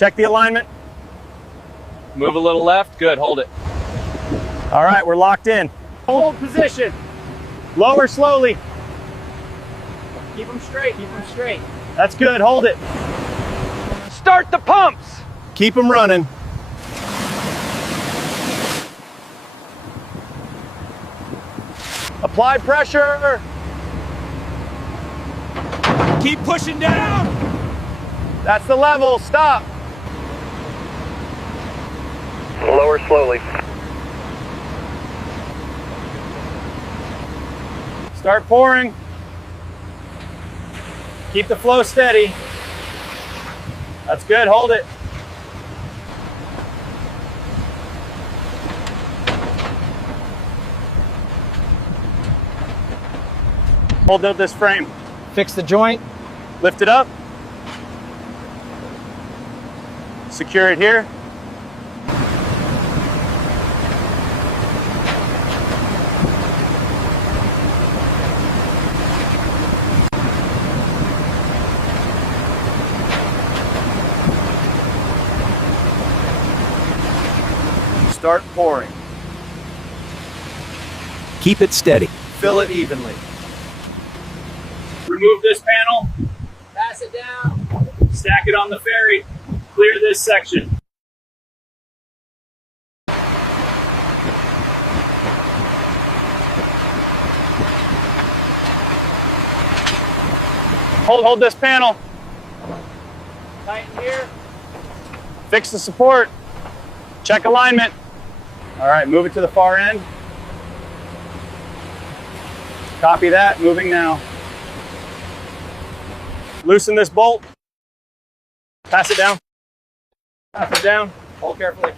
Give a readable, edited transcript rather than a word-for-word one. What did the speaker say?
Check the alignment. Move a little left. Good. Hold it. All right, we're locked in. Hold position. Lower slowly. Keep them straight. Keep them straight. That's good, hold it. Start the pumps. Keep them running. Apply pressure. Keep pushing down. That's the level, stop. Lower slowly. Start pouring. Keep the flow steady. That's good, hold it. Hold up this frame. Fix the joint. Lift it up. Secure it here. Start pouring. Keep it steady. Fill it evenly. Remove this panel. Pass it down. Stack it on the ferry. Clear this section. Hold this panel. Tighten here. Fix the support. Check alignment. All right, move it to the far end. Copy that, moving now. Loosen this bolt. Pass it down. Pass it down. Hold carefully.